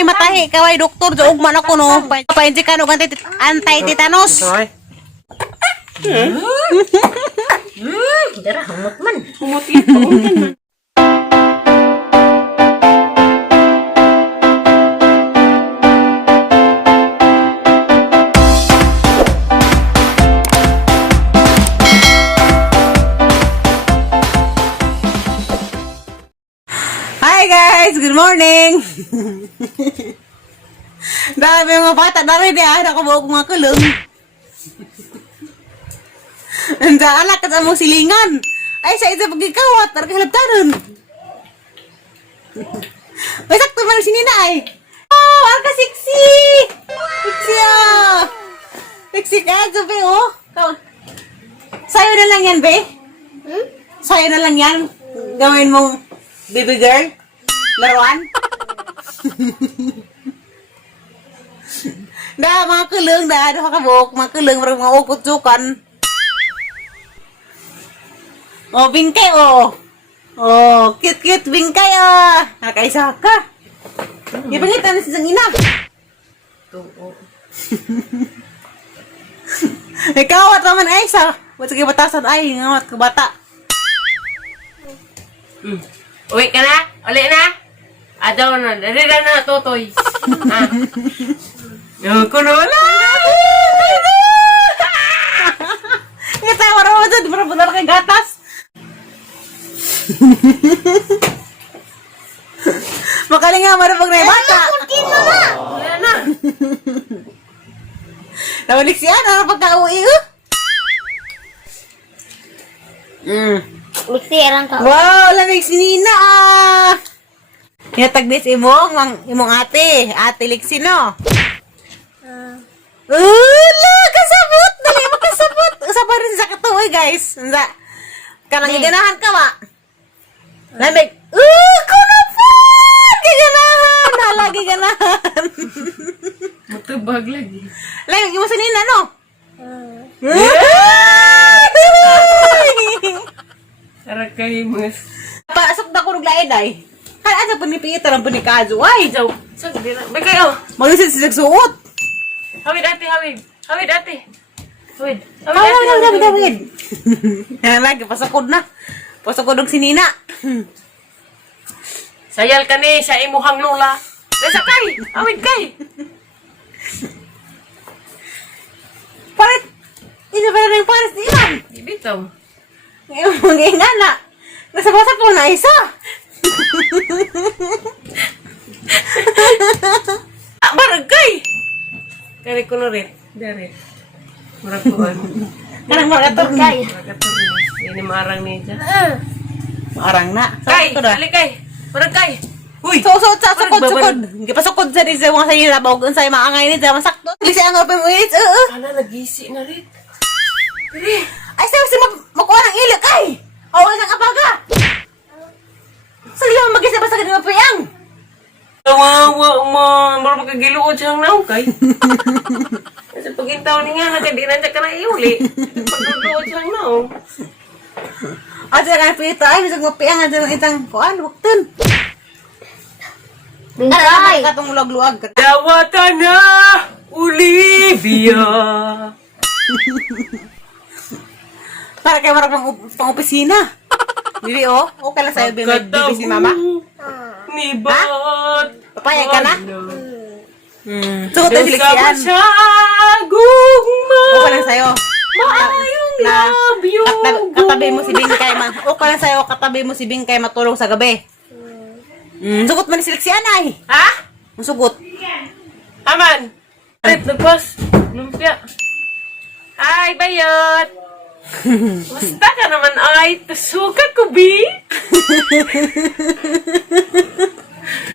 may matahi kaway doktor jo ugman ako no. Painji ka no anti-tetanus. Dara humot man. Humot ito. Hi guys, good morning. Dami mga bata na rin ako buok mga kulong. Nandiyan anak at among silingan. Ay, sa isa pagkikawat, tarkahalabtaran. May sakto man si Nina ay. Oh, arka siksi! Siksi ah! Siksi ka, Zobe, oh. Sa'yo na lang yan, be? Sa'yo na lang yan. Gawin mong baby girl. Laruan. Mga kulong, ano kakabok, mga kulong, mga ukot-sukan. Oh, bingkay, oh. Oh, cute-cute bingkay, ah. Nakaisa ka. Ipangitan na sisang ina. Ikaw, at naman ay sa. Ba't sige batasan ay, ngawat ka bata. Uwi ka na? Uli na? Adaw na. Dali na tutoy. Kuno na! Ngata, wala mo dyan. Di ba na kay gatas? Makaling nga marapag na yung bata. Wala na. Nawalik siya, ano pagka-uwi, Uksi erang ka. Wow, lamig si Nina, ah. Hinatagbis imong ate. Ate Lixie, no? Kasabot! Dali mo kasabot! Usapa rin sa katuoy, guys. Nanda. Kanang iganahan ka, ma. Lamig. Kuno pa! Giganahan! Halagi ganahan. Matubag lagi. Lamig mo si Nina, no? Arakaimus. Pasok na ko naglaed, ay. Kaya sa panipitan ang panikazo, ay. Jaw. Saan ka na? May kayo. Mag-isin si nagsuot. Hawid ate, hawid. Hawid ate. Hawid. Hawid. Yan lagi, pasakod na. Pasakod og si Nina. Sayal ka ni sa imuhang lula. Nasa kay. Hawid kay. Parit. Isa pa rin yung paris ni Iman. Ibitaw. Ngayon, mag-iingan na. Nasa basa po na isa. Barag kay. Kari ko na rin. Dari. Marakuan. Karang marator Kay. Marakator ni. Ini marang ni dyan. Arang na. Kay. Sakot ko na. Ali kay. Barag kay. Uy. Sukod. Hindi pa sukod sa rin sa mga sayo na bawag sa maangay ni Zaman sakto. Lisi ang open ulit. Ala, nagisi na rin. Ay, sabi makuha ng ilik ay. Awa ng apaga. Sige mo mag-isa ba sa ganun payang? Tawawa man. Mara magkagiluod siyang naong kay. Kasi pagintaw ni nga, di na dyan ka na iuli. Pagkagiluod siyang naong. At sa kanang pita ay, bisag mapayang na dyan itang kuhan, waktan. Bingkay. Katong luwag-luwag. Dawata na, Olivia. Para kayo marang pang-opisina. Bibi, oh. Okay lang sa'yo, bibi si mama. Ni Bat. Papayag ka na? Sukot na siliksiyan. Sa gugma. Okay lang sa'yo. Maayong love you. Katabi mo si Bingkay. Okay lang sa'yo, katabi mo si Bingkay matulog sa gabi. Sugot man ni siliksiyan ay. Ha? Sugot. Aman. Red, nagpas. Lumpia. Hi, Bayot. Basta ka naman ay. Suka ko, Bi.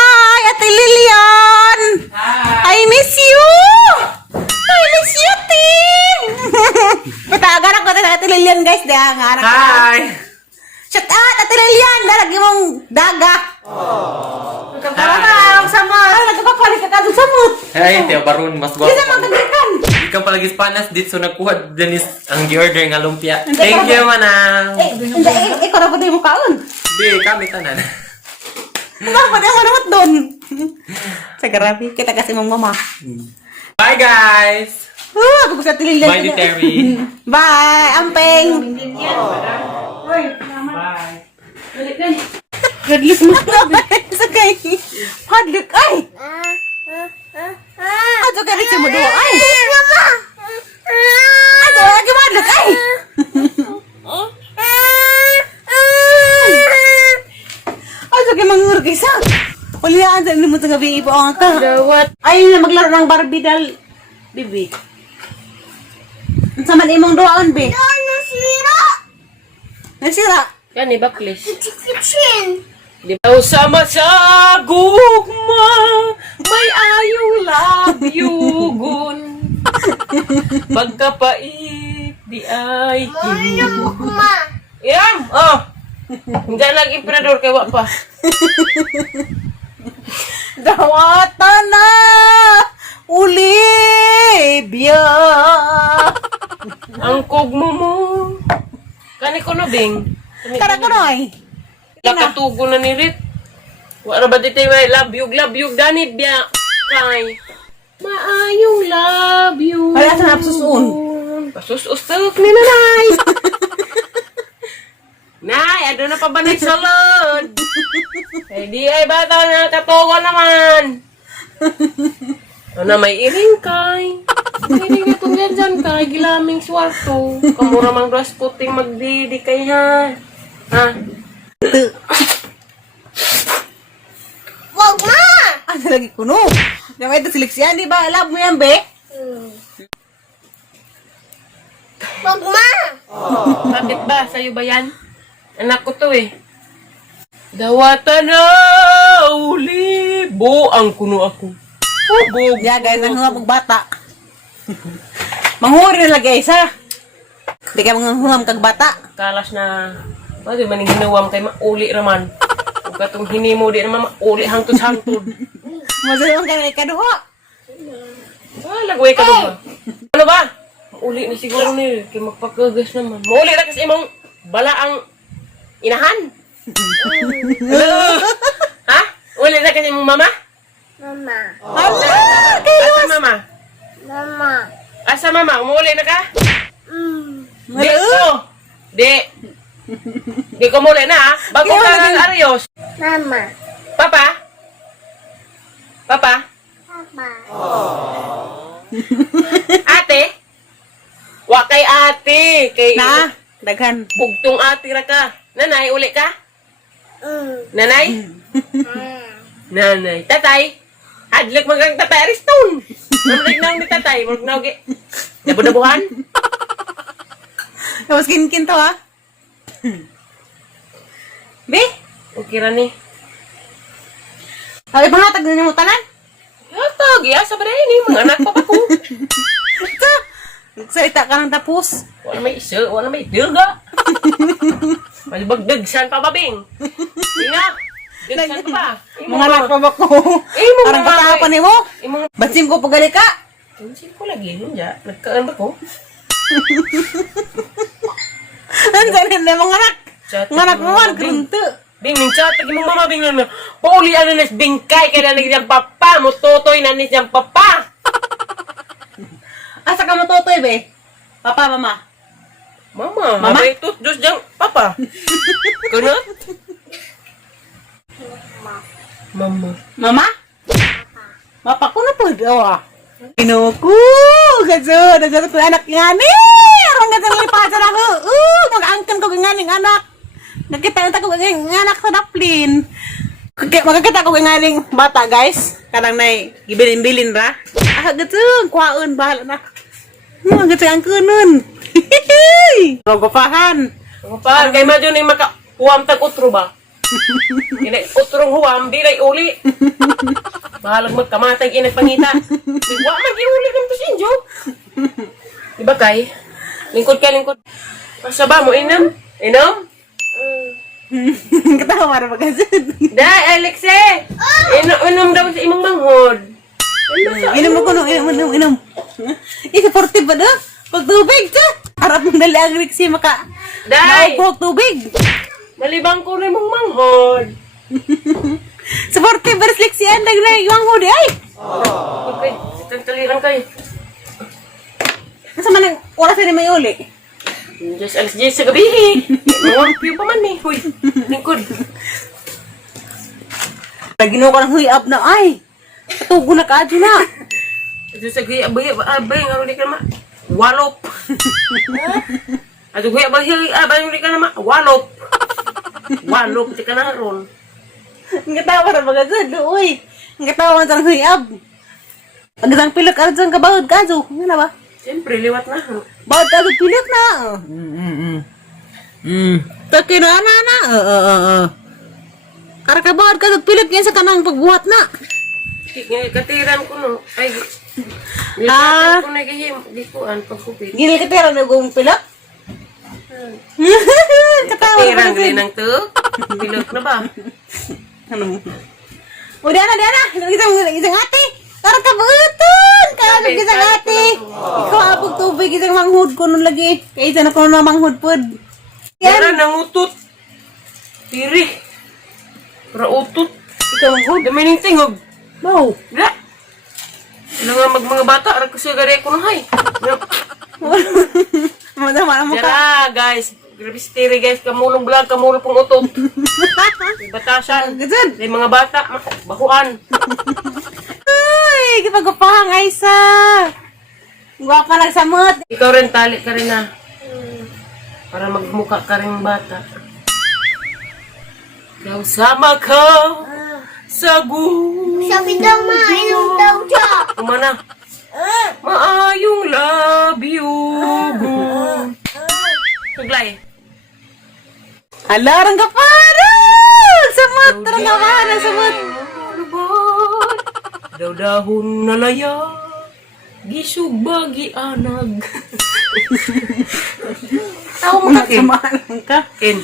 Hi, Ate Lilian! I miss you! I miss you, Tim! Patagan ako sa Ate Lilian, guys. Hi. Shut out, Ate Lilian! Dalagi mong daga. Nagkaparang sama. Nagkapapalit ka kadong samot. Hey, Teo Barun, mas Hindi guwapo. na magkagikan. Ikaw palagi panas dito, so nagkuha din ang gi-order nga lumpia. Thank you, manang. Hindi, ikaw na pa tayo mo kaon. Di, kami tanan. Ikaw pa tayo mo naman doon. Sa grabe, kita kasi mong mama. Bye, guys! Ako sa tililan. Bye, ni Terry. Bye, Ampeng. Bye. Hadlok mo. Sakay. Hadlok, ay. Ato ka rin sa mo doon, ay. Ato, lagi mo hadlok, ay. Ato ka mangur kaysa. Ulihaan sa mo sa gabi ipo ang ka. Ay, na maglaro ng Barbie dal. Bibi. Sa man imong doon, be. Nasira. Yan, iba, please. Kitchen. Di ba sama sa gugma, may ayong labyugon. Pagkapait, di ay Mama. Yan! Oh! Hindi lang emperador kay wa pa. Dawata na! Olivia! Ang kugmo mo. Kani ko no, Bing? Tara ko noy! Lakatugo na ni Rit. Wala ba dito may labyug, danit biya. Kay. Maayong labyug. Wala sa napsusun. Pasus-ustok ni nanay. Nay, ano na pa ba na salon? Eh, di ay bata na katugo naman. Ano may iring kay. Iring itong dyan kay. Gilaming swarto. Kamura mang dress puting magdidi kay ha. Ha? Wag ma. Ano lagi kuno? Yung ito siliksyan, di ba? Alam mo yan, be? Wag ma. Bakit ba? Sa'yo ba yan? Anak ko to eh. Dawata na uli. Ang kuno ako. Bog. Yeah, guys, ang hungam kong bata. Manghuri na lagi isa. Di ka manghungam kag bata. Kalas na. Di man yung hinawam kay mauli raman. Kung katong hinimo di naman mauli hangtod-hangtod. Masayang ka na ikaduha. Lagway ka doon ba? Ano ba? Mauli na siguro ni. Kaya magpakagas naman. Mauli na kasi imong balaang inahan. Ha? Uli na kasi imong mama? Mama. Asa mama? Mama. Asa mama? Umuli na ka? Di ko. Di ko muli na ha. Bago ka ng Arios. Mama. Papa? Papa? Papa. Ate? Wa kay ate. Kay Na, daghan. bugtong ate ra ka. Nanay, uli ka? Nanay? Nanay. Tatay? Hadlok magang tatay Ariston. Namlig ni tatay. Magnaw gi. Dabudabuhan? Tapos kinkin to, ha? Be? Okay ra ni. Ay, pangatag na niyo tanan? Yata, giyasa ba na yun eh. Mga anak pa ko. Ito! Nagsalita ka ng tapos. Wala may isa, wala may dirga. Malibagdagsan pa ba, Bing? Ina, dagsan pa ba? Mga anak pa ba ko? Mga Parang katapan ni mo. Imong, Bansing ko pagali ka. tunsin ko lagi, hindi. Nagkaan ba ko? Nandiyan na mga anak. Chat, Mga anak mo, Bing. grunto. Bing, chat, tagi mong mama, Bing, na pauli ano na bingkay, kaya na niyang papa, mutotoy na niyang papa. Asa ka matutoy, be? Papa, mama. Mama, Mama? ito, Diyos diyang papa. Kunot? Mama. Mama? Papa ko na po, daw. Inuku! Gaso, nagsasabi ko anak nga ni! Arang nga sa lipasan ako. Mag-angkan ko ng anak. Nakita ko ng anak sa daplin. Magkakita ko ng bata, guys. Kadang na gibilin-bilin ra. Ah, gaso, kuhaon, bahala na. Gaso ang kunon. Rogopahan. Ang pa, kay madyo na yung makahuam tag-utro ba? Inay, utrong huwam, di na uli. Bahalag magkamatay, inay pangita. Wa man, iuli naman to si Injo. Diba kay? Lingkod ka, lingkod. Asa ba mo, inom? Inom? Katawa para magasun. Day, Alexe! Inom daw sa imong manghod. Inom mo ko nung inom. Supportive ba na? Pag tubig ka. Harap mong dali ang Rixie maka Day! naupo tubig. Malibang ko na imong manghod. Seperti berliksian dengan iwang hudi ay. Okay, taliran kayo. Sa man oras ni may uli. Just alas 10 sa gabi. Mga piyo pa man eh. Huy, lingkod. Ginawa ko ng huyab na ay. Katugo na ka na. Just sa gabi, abay, nga uli ka naman. Walop. At gabi, abay, uli ka naman. Walop. Walop, di ka na ron. Ang katawa na mga dyan, uy. Ang katawa na ng huyab. Ang gatang pilak ka dyan kabawad ka dyan. Ano ba? Siyempre, liwat na. Bawad ka dyan pilak na. Taki na, na. Kara ka bawad ka dyan pilak yan sa kanang pagbuhat na. Katiran ko no. Ay, Ah. nilakatan ko na gihim. Di ko an pagkupit. Gili ka tira na gong pilak? Katawa na Katiran mga gali dyan. ng to. Bilog na ba? Ano mo? O, diyan na. Isang ate. Kara ka buhaton. Kara ka isang ate. Ikaw abog tubig. Isang manghud ko nun lagi. Kaya isa na ko na manghud pod. Yara Yan. nangutot. Tiri. Para utot. Ikaw manghud. Dami ning tingog. No. Wala. Ano nga mga bata. Arak kasi gari ko na hay. Madama mo ka. Yara guys. Grabe si Tiri guys. Kamulong vlog. Kamulong pong utot. Batasan. Gazan. May mga bata. Bahuan. Ay, kipagupahang Aisa. Guwapa nagsamot. Ikaw rin tali ka rin na. Para magmukha ka rin bata. Daw sama ka sa gulo. Sabi daw ma, inom daw siya. Kumana. Maayong labiyugon. Tuglay. Alarang ka para. Samot. Tarang ka para. Samot. Daw dahon na laya. Gisug bagi anag. Tao mo ka, Ken. Samahan ka. Ken.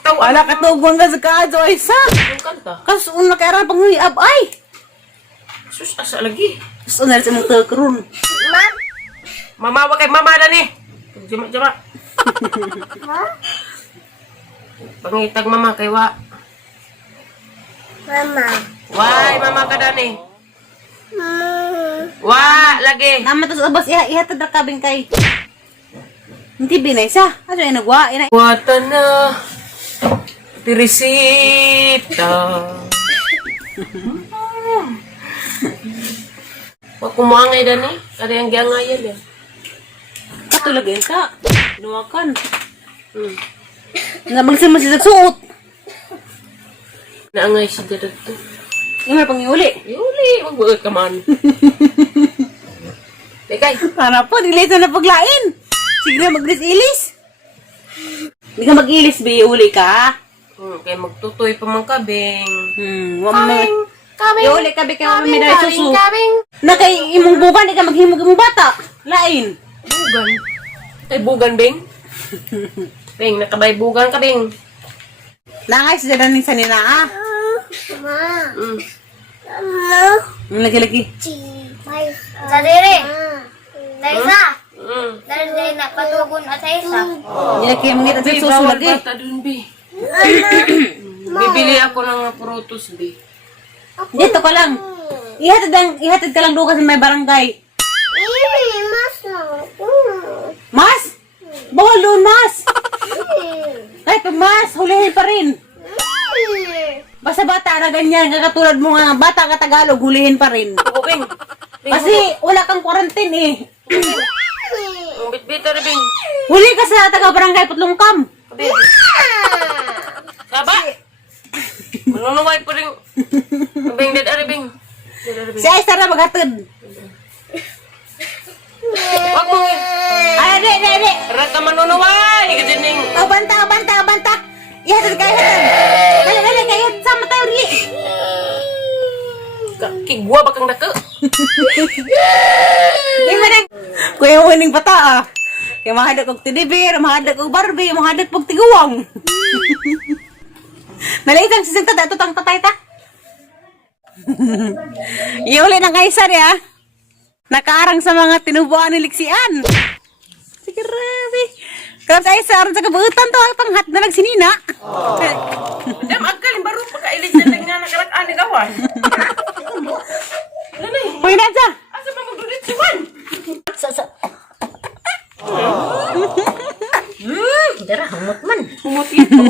Tao Wala ka tugwang ka sa kaadyo, Aisa. Ang kanta. Kas una ka rin pang huyab ay. Sus, asa lagi. Gusto na rin sa mong tagkaroon. Mama, wag kay mama na ni. Jama. Pangitag mama kay wa. Mama. Why, mama ka dani. Wa, lagi. Naman to sa ubas, ihatad na kabing kay. Hindi binay siya. Ano yung nagwa? Wata na. Teresita. Wa kumangay dani. Kada yang giangayan ya. Katulagin ka. Inuwakan. Nabagsin mo siya sa suot. Naangay si dito. Yung may pangiuli. Yuli, magbuot ka man. Tekay. Sana po, dilis na paglain. Sige na maglis-ilis. Hindi ka mag-ilis, be. Uli ka. Kaya magtutoy pa man kabing. Kaming. Iuli ka, be. Kaya may dahil susu. Kaming. Na kay imong buban, di ka maghimog imong bata. Lain. Bugan. Ay, bugan, Bing. Bing, nakabay bugan ka, Bing. Nangay siya na sa nila, ah. Ma. Mm. Mama. Lagi-lagi. Sa diri. Daisa. Mm. Dari na patugon at isa. Lagi mangita sa Bi, susu bawal lagi. bata dun, Bi. Bibili ako ng prutos, Bi. Dito ka lang. Ihatid ka lang doon kasi may barangay. Mas na. Mas? Bawal doon, mas. Kahit pag mas, hulihin pa rin. Basta bata na ganyan, kakatulad mo nga, bata ka Tagalog, hulihin pa rin. Ako, Bing. Kasi wala kang quarantine eh. Ang bitbita rin, Bing. Huli ka sa taga-barangay Putlongkam. Bing. Saba? Manunuway po rin. Bing, dead ari, Bing. Dead ari, Bing. Si Aisar na maghatid. Wag mo. Ay, di. Rag ka manunuway. Ika dyan ning. Abanta. Ihatid ka, ihatid. Dali, kayo, sama tayo, Rili. Kigwa ba kang dako? Di ba nang, kuya wining bata ah. Kaya mahadag og tidibir, mahadag og Barbie, mahadag pag tiguwang. Nalaitang sisig tada, tutang tatay ta. Iuli ng kaisar ya. Nakaarang sa mga tinubuan ni Lixian. Sige, Rabi. Kalau saya sekarang sa kabuutan to, panghat na lang sinina. Dem agkalin baro pagkailig na lang na nakarak-ani gawan. Ano na eh? Hoy na siya. Asa ba magdudit si Juan? Dara, hamot man. Humot ito.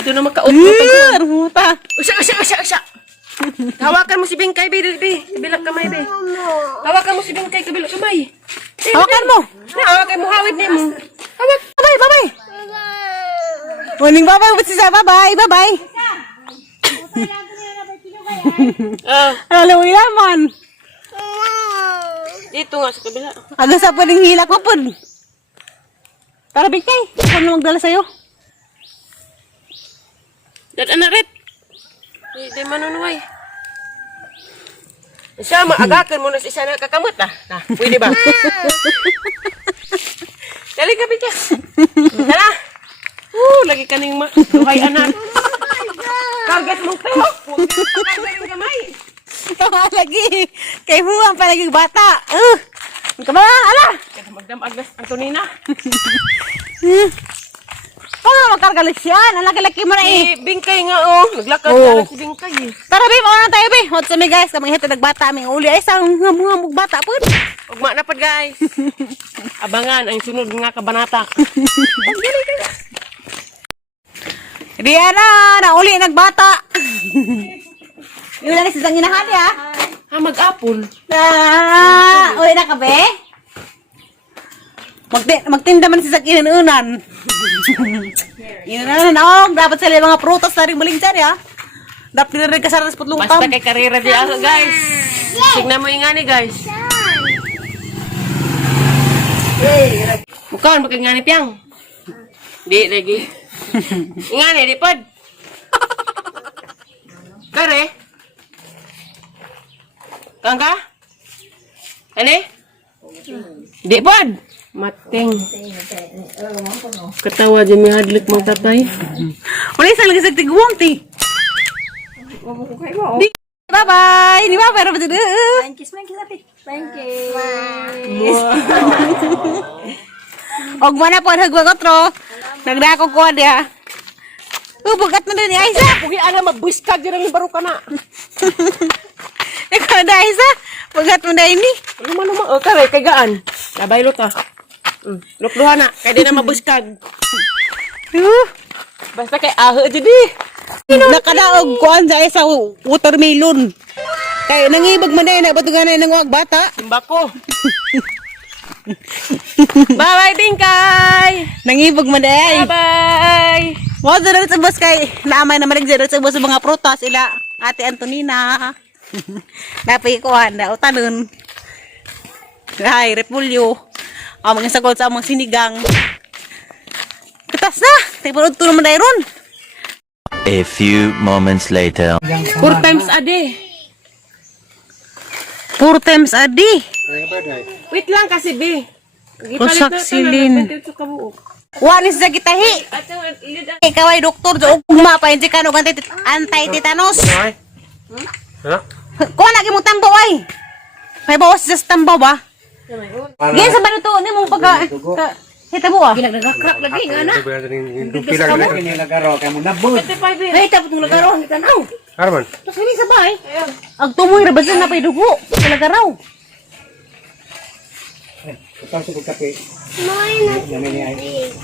Ito na makautro. Armuta. Usya. Hawakan mo si Bingkay, be. Bilang kamay, be. Hawakan mo si Bingkay, kabilang kamay. Hawakan mo. Hawakan mo, hawid niya mo. Hawak. Bye-bye. Morning, bye-bye. What's this? Bye-bye. Halo, yaman. Dito nga sa kabila. Ano sa pwedeng hilak mo po? Tara, Bingkay. Ako na magdala sa'yo. Dad, anak, Rit. Di manunuay. Siya, maagakan mo na si isa na kakamot, ah. Pwede ba? Dali ka, Bingkay. Tara. Lagi ka ning duhay, anak. Kargat mong tayo. Huwag ka pagkagaling kamay. Ikaw nga lagi. Kay Huwang palaging bata. Ikaw ba? Ala! Kada magdamag na Antonina. Kung na magkargalit siya, ang laki-laki mo na eh. Si Bingkay nga, oh. Naglakad Oo. na lang si Bingkay, eh. Tara, babe, mauna na tayo, babe. What's me, guys? Kaming hito nagbata, aming uli. Ay, sa ngamug bata po. Ugma na pa, guys. Abangan ang sunod nga kabanata. Diana, nauli nagbata. Yun lang si Zanginahan, ha? Mag-apple. Uli na ka, be? Magtinda man si Zanginahan. Yun na, no? Dapat sila mga prutas na rin maling dyan, ha? Dapat nila ka sa rasputlong Basta kay karera di ako, guys. Tignan mo yung nga ni, guys. Bukan, bakit nga ni Piang? Di, lagi. Nga ni, di pod. Kare? Kangka? Ano? Di pod. Mating. Katawa dyan may hadlik mong tatay. Wala isang lagi sa tiguang, ti. Bye-bye! Ni ba? Pero ba dito? Kiss man, kiss Thank you. Og mana po hagwag otro. Nagdako ko dia. Bugat na din ni Aisa. Pugi ana mabuiskag dyan ang baro ka na. Ikaw na Aisa. Bugat mo na ini. Luma-luma. O, kare, kay gaan. Nabaylo ta. Lukluha na. Kaya di na mabuiskag. Basta kay aho dyan di. Nakadaog ko an sa Aisa watermelon. Kaya nangibag man na batugan na nang wag bata. Simbako. Bye-bye, Bingkay! Nangibag man na. Bye-bye! Mo dala sa bus kay naamay na malig sa bus sa mga prutas ila Ate Antonina. Napay ko na utanon. Hay, repulyo. Mga sagol sa mga sinigang. Kitas na. Tay pud tulo man dayron. A few moments later. 4 times a day. 4 times a day. Wait lang kasi, B. Usak silin. Wanis sa gitahi. At yung ilid Ikaw ay doktor jo ugma pa hindi ka no anti-tetanus. Ko na gi mo tambaw ay. May bawas sa tambaw ba? Gen sa banuto ni mo pagka hitabo ah. Ginagagakrak lagi nga na. Ay tapos ng lagaro ni tanaw. Arman, Tapos hindi sabay. Ag tumoy ra basan na pay dugo sa lagaraw.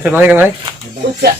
sa mga kang ay? Usya.